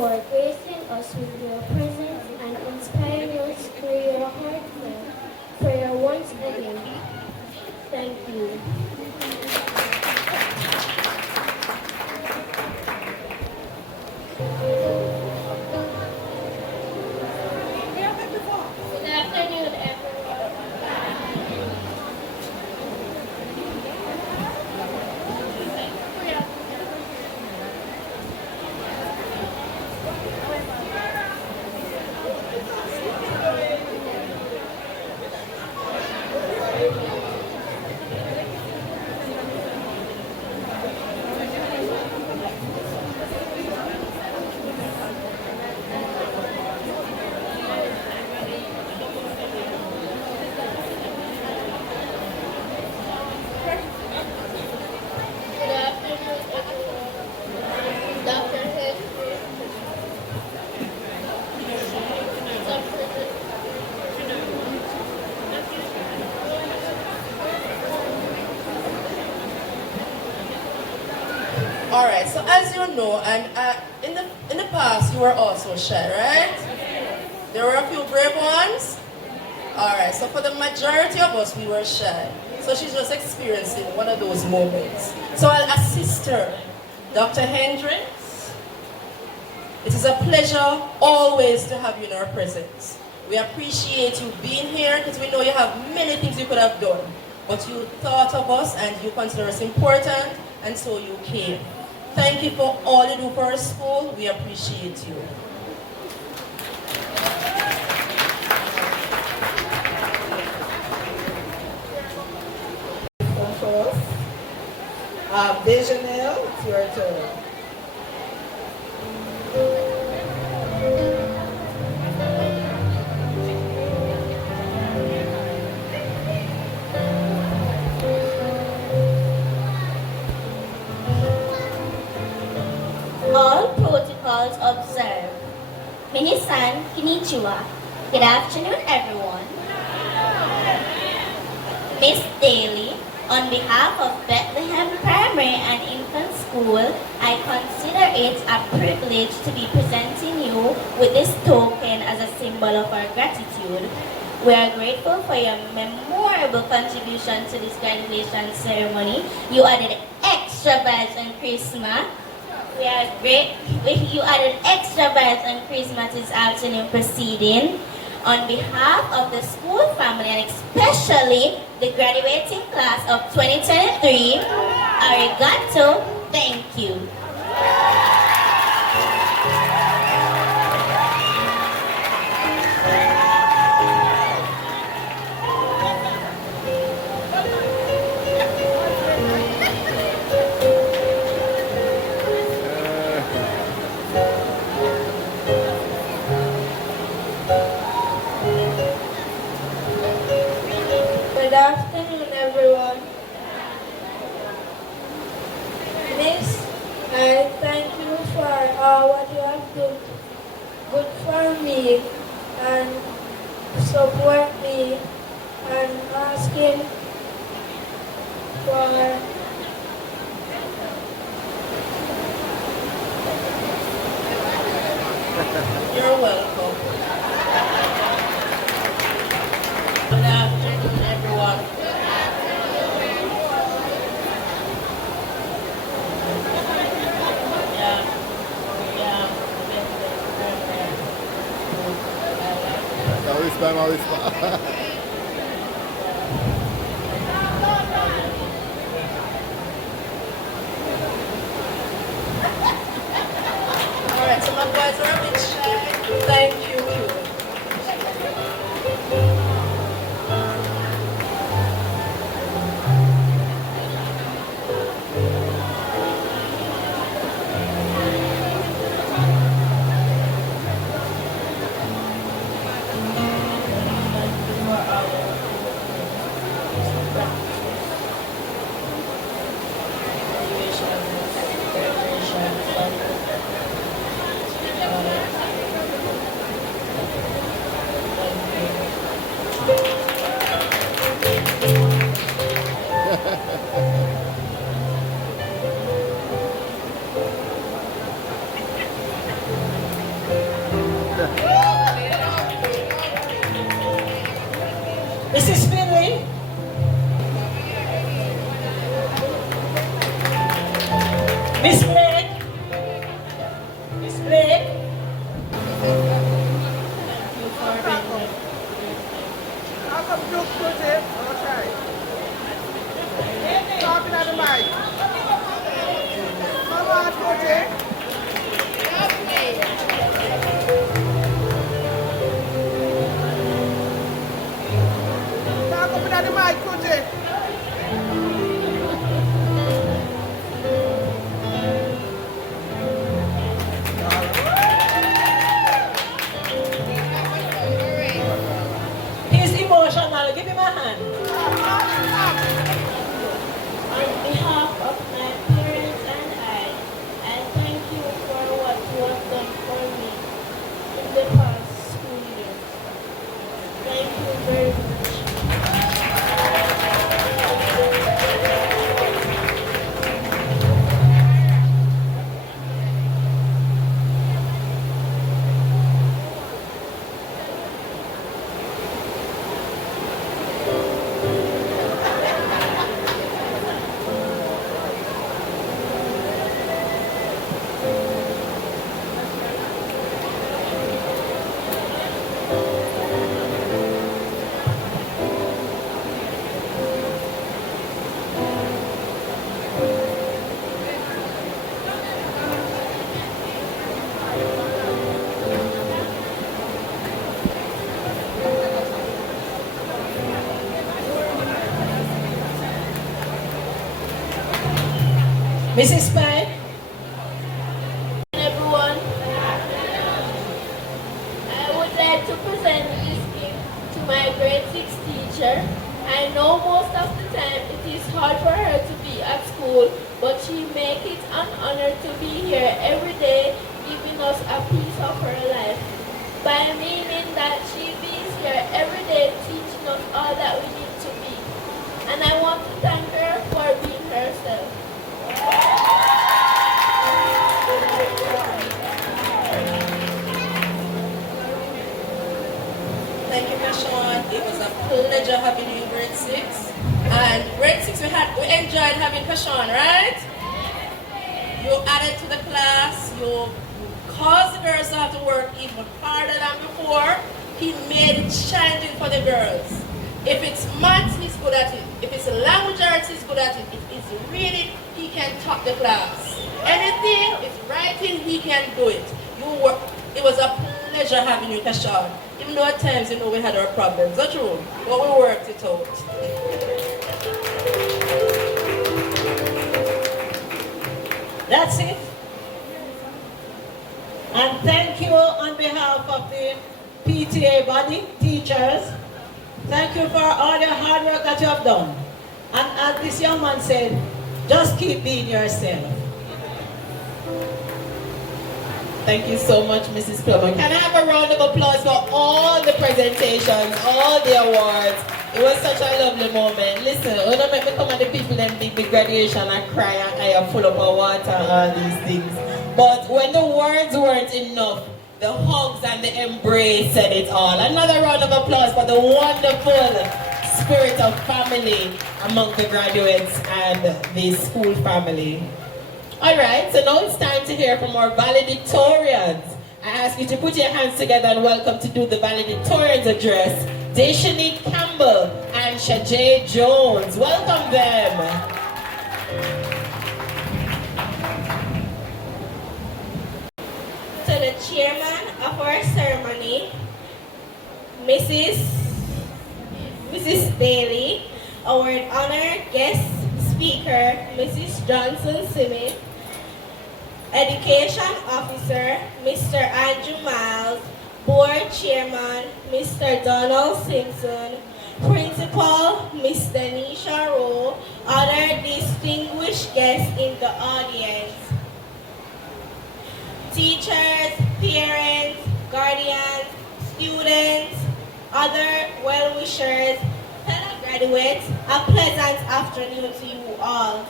for gracing us with your presence and inspiring us through your heartfelt prayer once again. Thank you. Good afternoon, everyone. Good afternoon, everyone. Dr. Henry. All right. So as you know, and in the past, you were also shy, right? There were a few brave ones. All right. So for the majority of us, we were shy. So she's just experiencing one of those moments. So I'll assist her, Dr. Hendricks. It is a pleasure always to have you in our presence. We appreciate you being here because we know you have many things you could have done. But you thought of us and you consider us important, and so you came. Thank you for all you do for our school. We appreciate you. Visionel, it's your turn. All protocols observed. Minisan, konnichiwa. Good afternoon, everyone. Miss Daly, on behalf of Bethlehem Primary and Infant School, I consider it a privilege to be presenting you with this token as a symbol of our gratitude. We are grateful for your memorable contribution to this graduation ceremony. You added extra vibes and charisma. You added extra vibes and charisma to this afternoon proceeding. On behalf of the school family and especially the graduating class of 2023, arigato, thank you. Good afternoon, everyone. Miss, I thank you for what you have done good for me and support me and asking for You're welcome. Good afternoon, everyone. All right, so my boys are a bit shy. Thank you. He's emotional. Give him a hand. On behalf of my parents and I thank you for what you have done for me in the past school year. Thank you very much. Mrs. Pine? Everyone, I would like to present this gift to my grade 6 teacher. I know most of the time it is hard for her to be at school, but she makes it an honor to be here every day, giving us a piece of her life. By meaning that she is here every day, teaching us all that we need to be. And I want to thank her for being herself. Thank you, Kashawn. It was a pleasure having you in grade 6. And grade 6 we enjoyed having Kashawn, right? You added to the class, you caused the girls to have to work even harder than before. He made it challenging for the girls. If it's maths, he's good at it. If it's language arts, he's good at it. If it's reading, he can top the class. Anything, it's writing, he can do it. It was a pleasure having you, Kashawn. Even though at times, we had our problems. That's true. But we worked it out. That's it. And thank you on behalf of the PTA body, teachers. Thank you for all the hard work that you have done. And as this young man said, just keep being yourself. Thank you so much, Mrs. Plummer. Can I have a round of applause for all the presentations, all the awards? It was such a lovely moment. Listen, when I make me come at the people and big graduation, I cry and I am full up of water and all these things. But when the words weren't enough, the hugs and the embrace said it all. Another round of applause for the wonderful spirit of family among the graduates and the school family. Alright, so now it's time to hear from our valedictorians. I ask you to put your hands together and welcome to do the valedictorians address, Deshani Campbell and Shajay Jones. Welcome them. To the chairman of our ceremony, Mrs. Bailey, our honored guest speaker, Mrs. Johnson Simmons, Education Officer, Mr. Andrew Miles, Board Chairman, Mr. Donald Simpson, Principal, Ms. Denisha Rowe, other distinguished guests in the audience, teachers, parents, guardians, students, other well-wishers, fellow graduates, a pleasant afternoon to you all.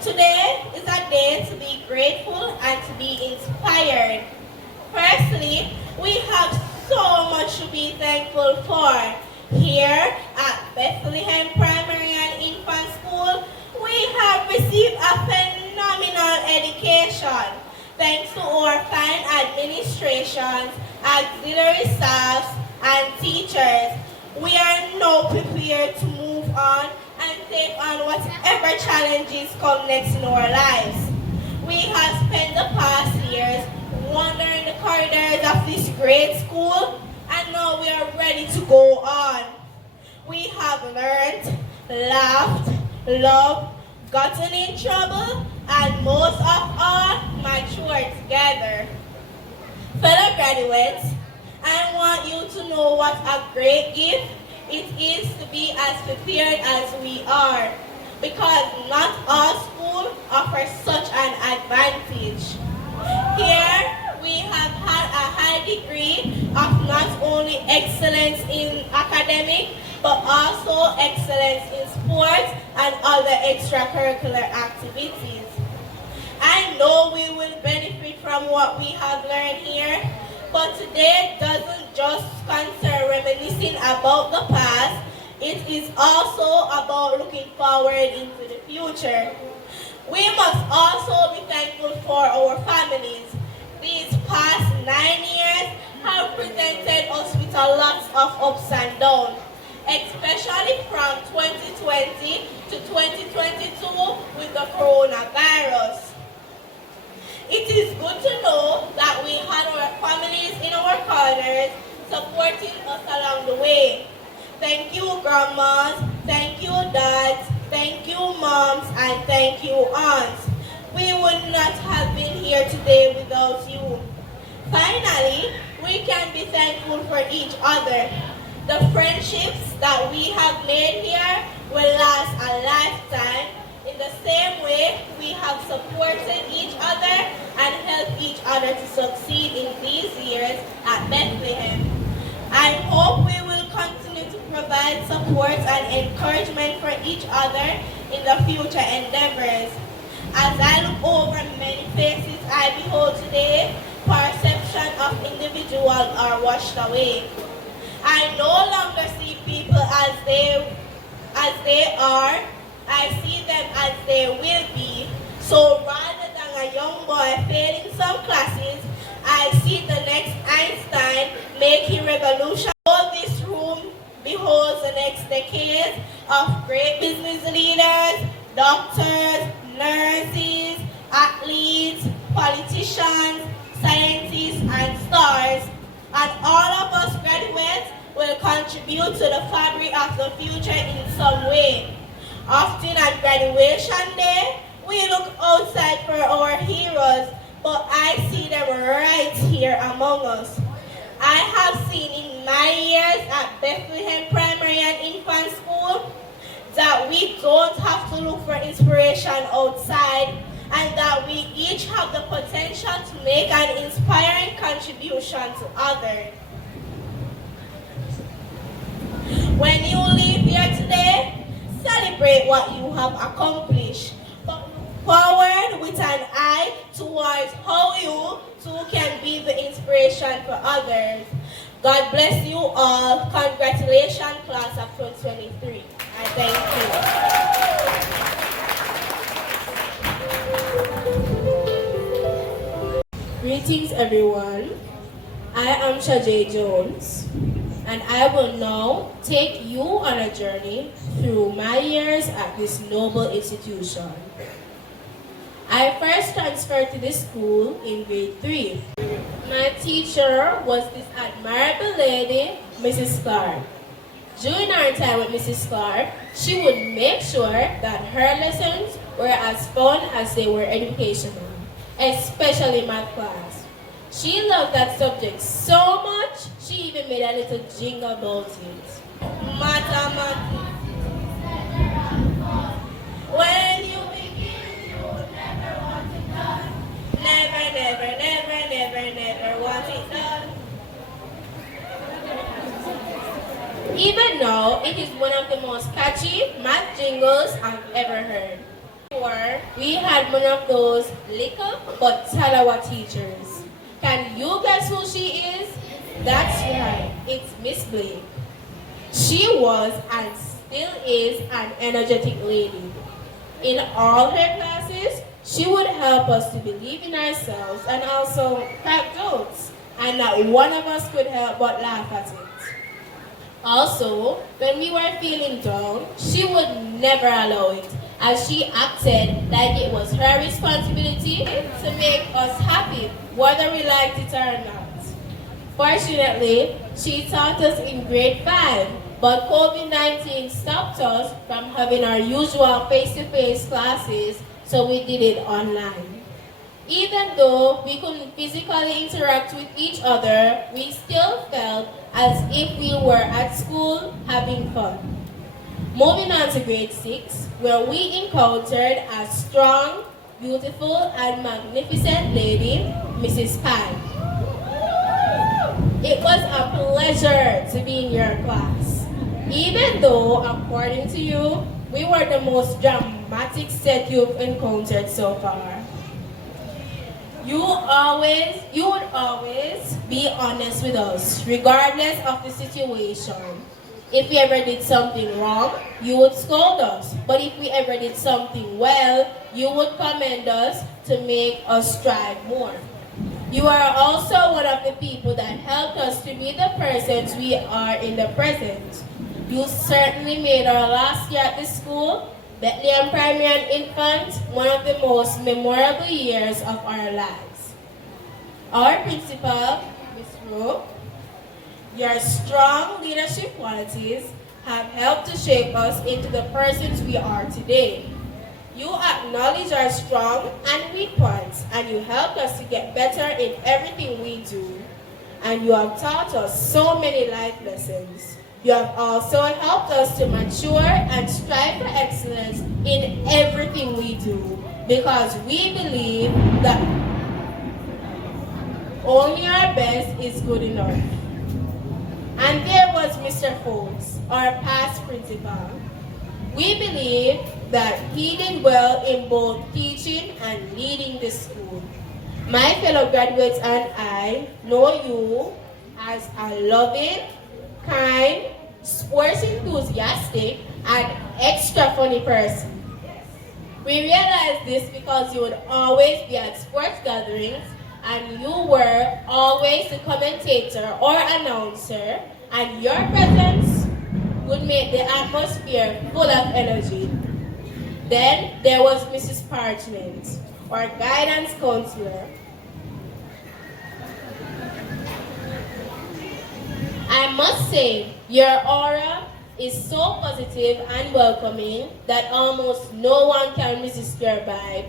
Today is a day to be grateful and to be inspired. Firstly, we have so much to be thankful for. Here at Bethlehem Primary and Infant School, we have received a phenomenal education. Thanks to our fine administrations, auxiliary staffs, and teachers, we are now prepared to move on and take on whatever challenges come next in our lives. We corridors of this great school, and now we are ready to go on. We have learned, laughed, loved, gotten in trouble, and most of all, matured together. Fellow graduates, I want you to know what a great gift it is to be as prepared as we are, because not all schools offer such an advantage. Here, we have had a high degree of not only excellence in academic, but also excellence in sports and other extracurricular activities. I know we will benefit from what we have learned here, but today doesn't just concern reminiscing about the past, it is also about looking forward into the future. We must also be thankful for our families. These past 9 years have presented us with a lot of ups and downs, especially from 2020 to 2022 with the coronavirus. It is good to know that we had our families in our corners supporting us along the way. Thank you, grandmas, thank you, dads, thank you, moms, and thank you, aunts. We would not have been here today without you. Finally, we can be thankful for each other. The friendships that we have made here will last a lifetime. In the same way, we have supported each other and helped each other to succeed in these years at Bethlehem. I hope we will continue to provide support and encouragement for each other in the future endeavors. As I look over many faces I behold today, perception of individuals are washed away. I no longer see people as they are, I see them as they will be. So rather than a young boy failing some classes, I see the next Einstein making revolution. All this room beholds the next decade of great business leaders, doctors, nurses, athletes, politicians, scientists, and stars. And all of us graduates will contribute to the fabric of the future in some way. Often at graduation day, we look outside for our heroes, but I see them right here among us. I have seen in my years at Bethlehem Primary and Infant School that we don't have to look for inspiration outside, and that we each have the potential to make an inspiring contribution to others. When you leave here today, celebrate what you have accomplished, but look forward with an eye towards how you too can be the inspiration for others. God bless you all. Congratulations, class of 2023. I thank you. Greetings, everyone. I am Shajay Jones, and I will now take you on a journey through my years at this noble institution. I first transferred to this school in grade 3. My teacher was this admirable lady, Mrs. Clark. During our time with Mrs. Clark, she would make sure that her lessons were as fun as they were educational, especially math class. She loved that subject so much, she even made a little jingle about it. Mathematics. When you begin, you never want it done. Never, never, never, never, never want it done. Even now, it is one of the most catchy math jingles I've ever heard. We had one of those little but talawa teachers. Can you guess who she is? That's right, it's Miss Blake. She was and still is an energetic lady. In all her classes, she would help us to believe in ourselves and also crack jokes, and not one of us could help but laugh at it. Also, when we were feeling down, she would never allow it, as she acted like it was her responsibility to make us happy, whether we liked it or not. Fortunately, she taught us in grade 5, but COVID-19 stopped us from having our usual face-to-face classes, so we did it online. Even though we couldn't physically interact with each other, we still felt as if we were at school having fun. Moving on to grade 6, where we encountered a strong, beautiful, and magnificent lady, Mrs. Pan. It was a pleasure to be in your class. Even though, according to you, we were the most dramatic set you've encountered so far. You would always be honest with us, regardless of the situation. If we ever did something wrong, you would scold us. But if we ever did something well, you would commend us to make us strive more. You are also one of the people that helped us to be the persons we are in the present. You certainly made our last year at the school, Bethlehem Primary and Infant, one of the most memorable years of our lives. Our principal, Ms. Rowe, your strong leadership qualities have helped to shape us into the persons we are today. You acknowledge our strong and weak points, and you help us to get better in everything we do. And you have taught us so many life lessons. You have also helped us to mature and strive for excellence in everything we do, because we believe that only our best is good enough. And there was Mr. Folks, our past principal. We believe that he did well in both teaching and leading the school. My fellow graduates and I know you as a loving, kind, sports enthusiastic, and extra funny person. We realized this because you would always be at sports gatherings, and you were always the commentator or announcer, and your presence would make the atmosphere full of energy. Then there was Mrs. Parchment, our guidance counselor. I must say, your aura is so positive and welcoming that almost no one can resist your vibe.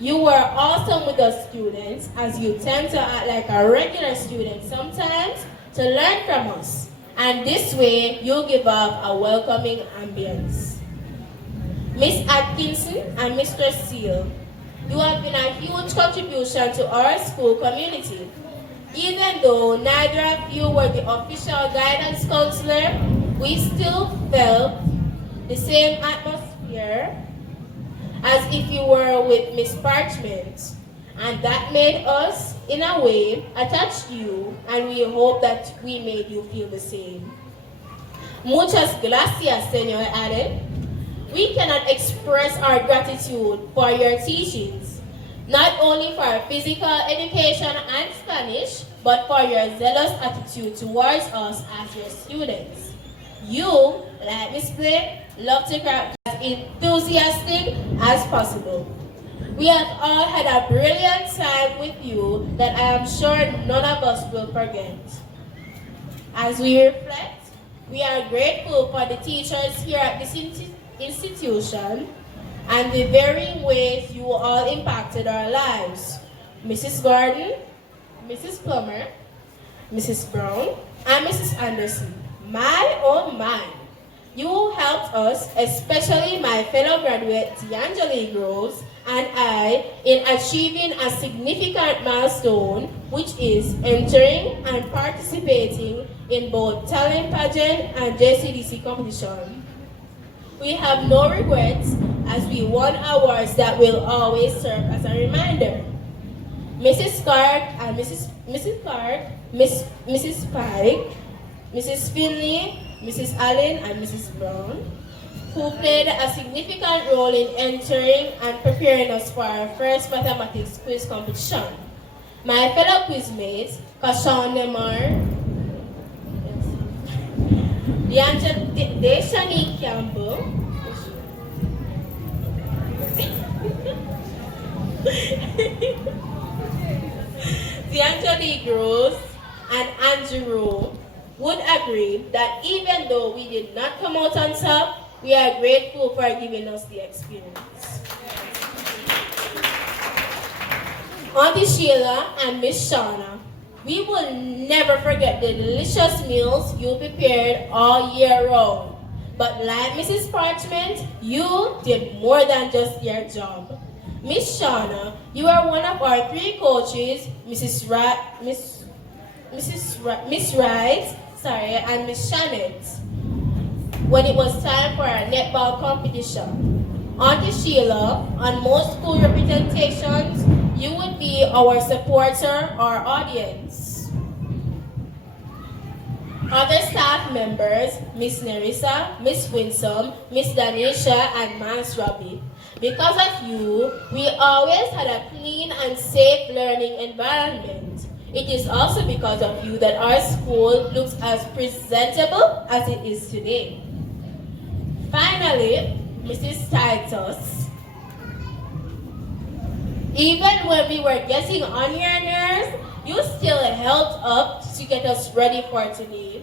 You were awesome with us students, as you tend to act like a regular student sometimes to learn from us. And this way, you give off a welcoming ambience. Miss Atkinson and Mr. Steele, you have been a huge contribution to our school community. Even though neither of you were the official guidance counselor, we still felt the same atmosphere as if you were with Miss Parchment. And that made us, in a way, attached to you, and we hope that we made you feel the same. Muchas gracias, Senor added. We cannot express our gratitude for your teachings, not only for our physical education and Spanish, but for your zealous attitude towards us as your students. You, like Miss Blake, love to craft as enthusiastic as possible. We have all had a brilliant time with you that I am sure none of us will forget. As we reflect, we are grateful for the teachers here at this institution and the varying ways you all impacted our lives. Mrs. Gordon, Mrs. Plummer, Mrs. Brown, and Mrs. Anderson. My oh my! You helped us, especially my fellow graduate D'Angeli Groves and I, in achieving a significant milestone, which is entering and participating in both talent pageant and JCDC competition. We have no regrets as we won awards that will always serve as a reminder. Mrs. Clark and Mrs. Clark, Mrs. Pike, Mrs. Finley, Mrs. Allen, and Mrs. Brown, who played a significant role in entering and preparing us for our first mathematics quiz competition. My fellow quizmates, Kashawn Nemar, Deshani Campbell, D'Angeli Gross, and Andrew would agree that even though we did not come out on top, we are grateful for giving us the experience. Auntie Sheila and Miss Shauna, we will never forget the delicious meals you prepared all year round. But like Mrs. Parchment, you did more than just your job. Miss Shauna, you are one of our 3 coaches, Miss Rice, and Miss Shannon, when it was time for our netball competition. Auntie Sheila, on most school representations, you would be our supporter or audience. Other staff members, Miss Nerissa, Miss Winsome, Miss Danisha, and Miss Robbie. Because of you, we always had a clean and safe learning environment. It is also because of you that our school looks as presentable as it is today. Finally, Mrs. Titus. Even when we were getting on your nerves, you still held up to get us ready for today.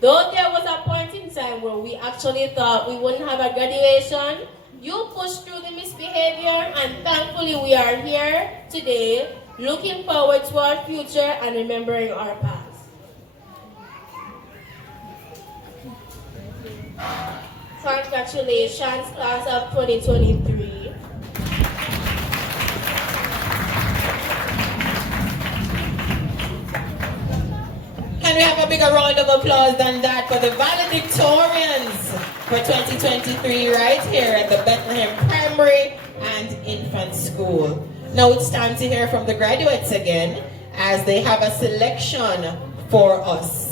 Though there was a point in time where we actually thought we wouldn't have a graduation, you pushed through the misbehavior, and thankfully we are here today, looking forward to our future and remembering our past. Congratulations, class of 2023. Can we have a bigger round of applause than that for the valedictorians for 2023 right here at the Bethlehem Primary and Infant School? Now it's time to hear from the graduates again as they have a selection for us.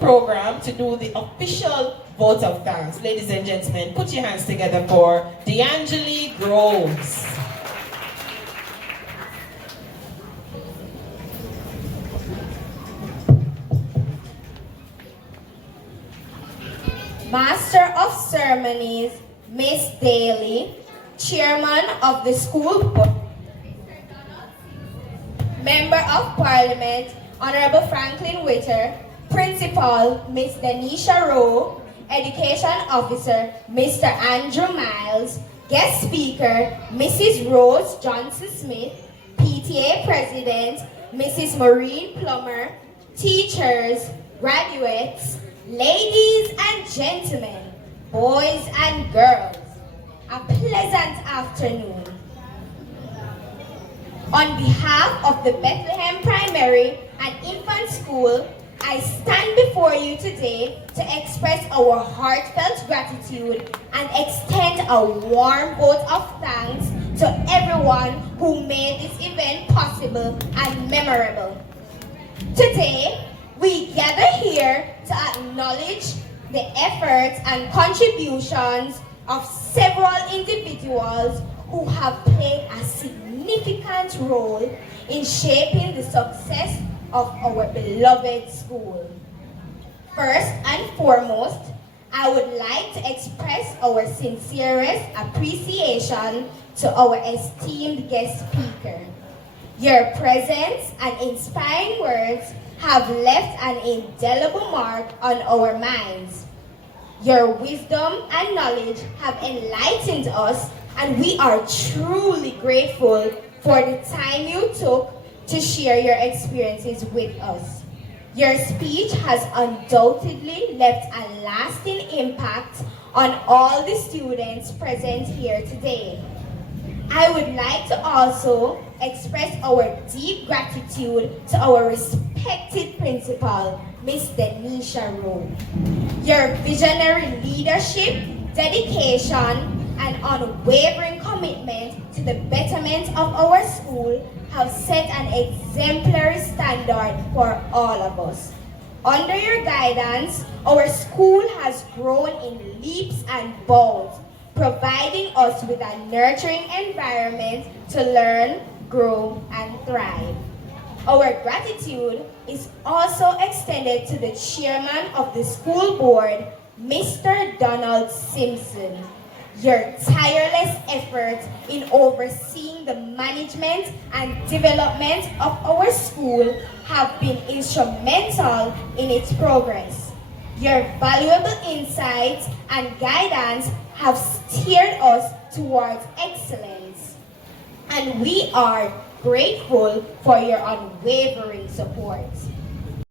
Program to do the official vote of thanks. Ladies and gentlemen, put your hands together for D'Angeli Groves. Master of Ceremonies, Miss Daly, Chairman of the School Board, Member of Parliament, Honorable Franklin Witter, Principal, Miss Danisha Rowe, Education Officer, Mr. Andrew Miles, guest speaker, Mrs. Rose Johnson-Smith, PTA President, Mrs. Maureen Plummer, teachers, graduates, ladies and gentlemen, boys and girls, a pleasant afternoon. On behalf of the Bethlehem Primary and Infant School, I stand before you today to express our heartfelt gratitude and extend a warm vote of thanks to everyone who made this event possible and memorable. Today, we gather here to acknowledge the efforts and contributions of several individuals who have played a significant role in shaping the success of our beloved school. First and foremost, I would like to express our sincerest appreciation to our esteemed guest speaker. Your presence and inspiring words have left an indelible mark on our minds. Your wisdom and knowledge have enlightened us, and we are truly grateful for the time you took to share your experiences with us. Your speech has undoubtedly left a lasting impact on all the students present here today. I would like to also express our deep gratitude to our respected principal, Ms. Denisha Rowe. Your visionary leadership, dedication, and unwavering commitment to the betterment of our school have set an exemplary standard for all of us. Under your guidance, our school has grown in leaps and bounds, providing us with a nurturing environment to learn, grow, and thrive. Our gratitude is also extended to the chairman of the school board, Mr. Donald Simpson. Your tireless efforts in overseeing the management and development of our school have been instrumental in its progress. Your valuable insights and guidance have steered us towards excellence, and we are grateful for your unwavering support.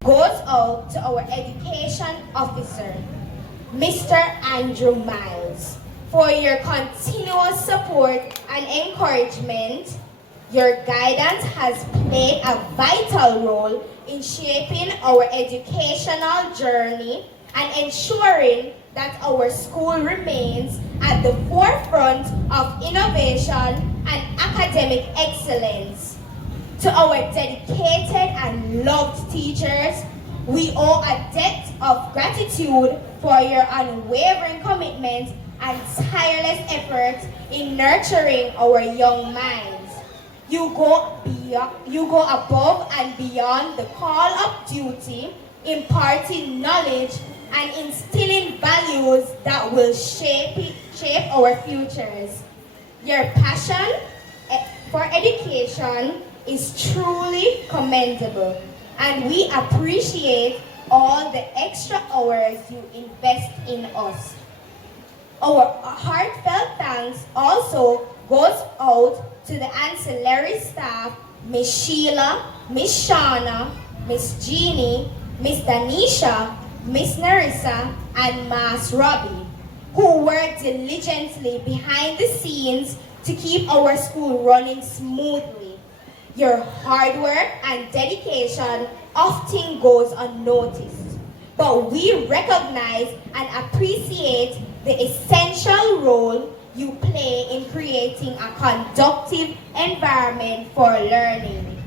Goes out to our education officer, Mr. Andrew Miles, for your continuous support and encouragement. Your guidance has played a vital role in shaping our educational journey and ensuring that our school remains at the forefront of innovation and academic excellence. To our dedicated and loved teachers, we owe a debt of gratitude for your unwavering commitment and tireless efforts in nurturing our young minds. You go above and beyond the call of duty, imparting knowledge and instilling values that will shape our futures. Your passion for education is truly commendable, and we appreciate all the extra hours you invest in us. Our heartfelt thanks also goes out to the ancillary staff, Miss Sheila, Miss Shauna, Miss Jeannie, Miss Danisha, Miss Narissa, and Mas Robbie, who work diligently behind the scenes to keep our school running smoothly. Your hard work and dedication often goes unnoticed, but we recognize and appreciate the essential role you play in creating a conducive environment for learning.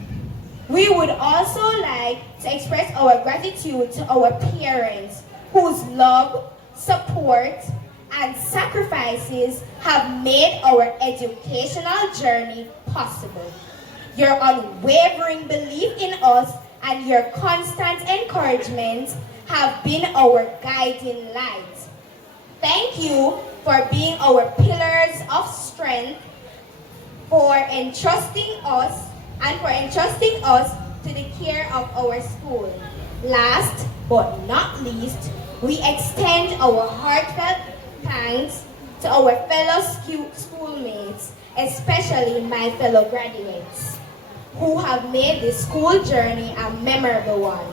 We would also like to express our gratitude to our parents whose love, support, and sacrifices have made our educational journey possible. Your unwavering belief in us and your constant encouragement have been our guiding light. Thank you for being our pillars of strength, for entrusting us to the care of our school. Last but not least, We extend our heartfelt thanks to our fellow schoolmates, especially my fellow graduates, who have made this school journey a memorable one.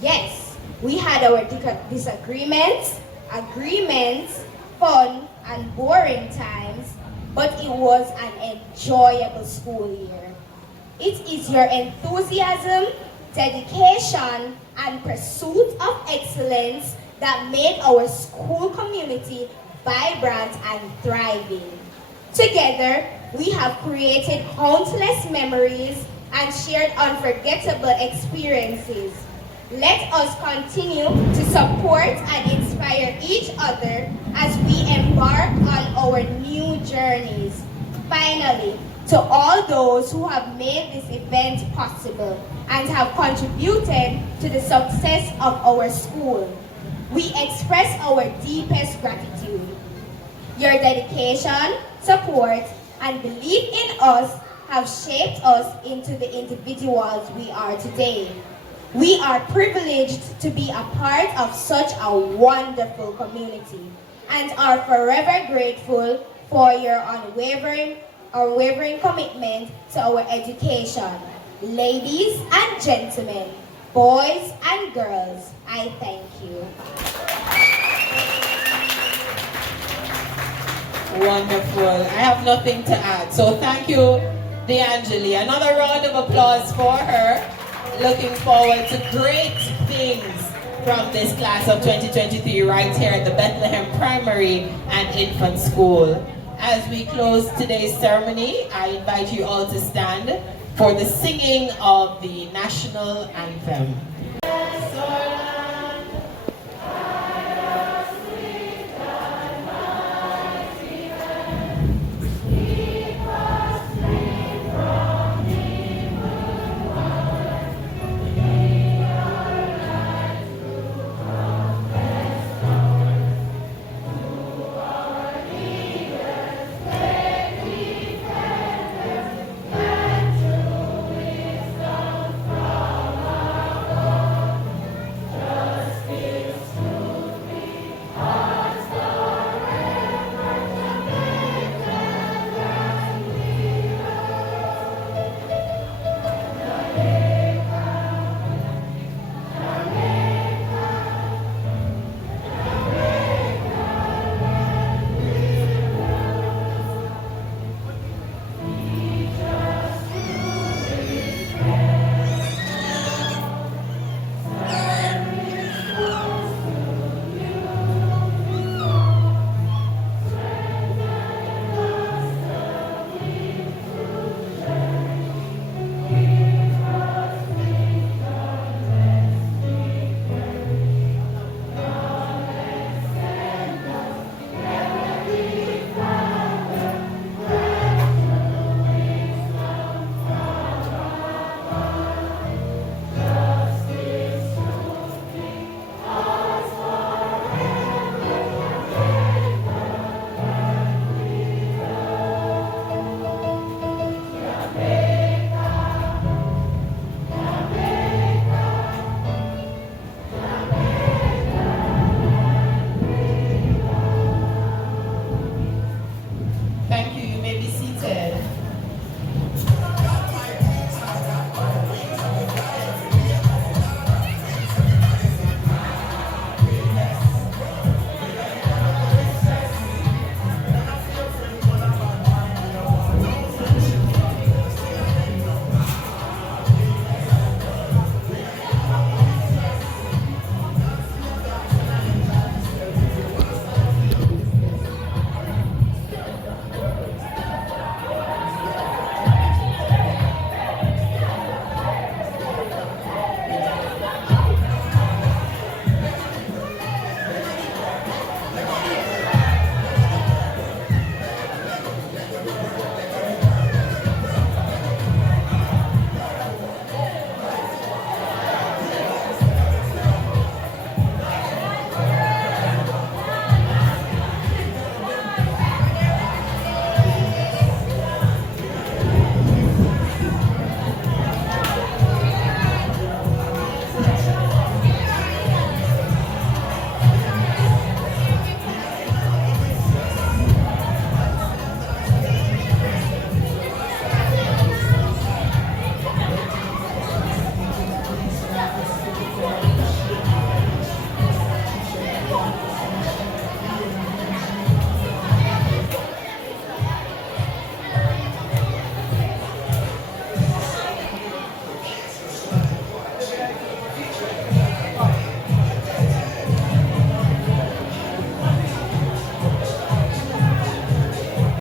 Yes, we had our disagreements, agreements, fun and boring times, but it was an enjoyable school year. It is your enthusiasm, dedication, and pursuit of excellence that made our school community vibrant and thriving. Together, we have created countless memories and shared unforgettable experiences. Let us continue to support and inspire each other as we embark on our new journeys. Finally, to all those who have made this event possible and have contributed to the success of our school, we express our deepest gratitude. Your dedication, support, and belief in us have shaped us into the individuals we are today. We are privileged to be a part of such a wonderful community and are forever grateful for your unwavering commitment to our education. Ladies and gentlemen, boys and girls, I thank you. Wonderful. I have nothing to add. So thank you, DeAngeli. Another round of applause for her. Looking forward to great things from this class of 2023 right here at the Bethlehem Primary and Infant School. As we close today's ceremony, I invite you all to stand for the singing of the national anthem.